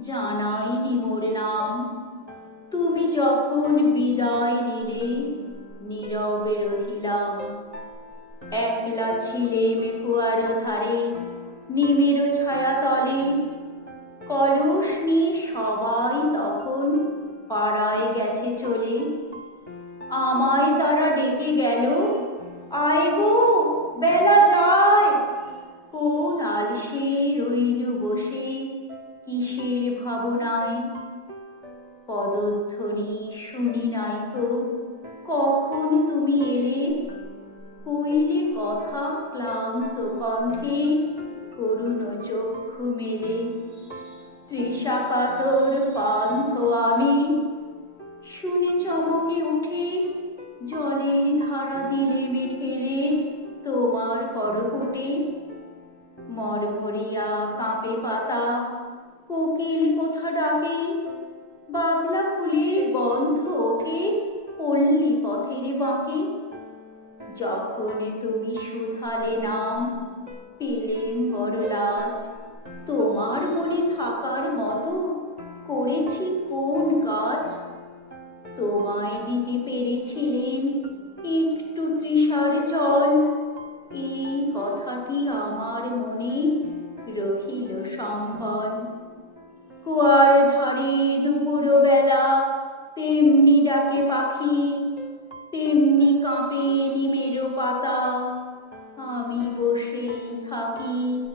জানাইনি মোর নাম। তুমি যখন বিদায় নিলে, নীরবে রহিলাম। একলা ছিলেম কুয়ার ধারে, নিমের ছায়া তলে। কলস নিয়ে সবাই তখন পাড়ায় গেছে চলে। আমায় তারা ডেকে গেল, আয় গো, বেলা যায়। কোন আলসে রইল বসে কিসের ভাবনায়। পদধ্বনি শুনি নাই তো, কখন তুমি এলে। কইলে কথা ক্লান্ত কণ্ঠে, করুণ চক্ষু মেলে। তৃষাকাতর পান্থ আমি, শুনে চমকে উঠে। জলের ধারা দিলে ঠেলে তোমার করপুটে। মরমরিয়া কাঁপে পাতা, কোকিল কোথা ডাকে। বাবলা ফুলের গন্ধ ওঠে পল্লী পথের বাঁকে। যখন তুমি শুধালে নাম, পেলেম বড় লাজ। তোমার বলে থাকার মতো করেছি কোন কাজ। তোমায় দিতে পেরেছিলেম একটু তৃষার জল। এই কথাটি আমার মনে রহিল সম্বল। কুয়ার ধারে দুপুর বেলা তেমনি ডাকে পাখি, তেমনি কাঁপে নিমের পাতা। আমি বসেই থাকি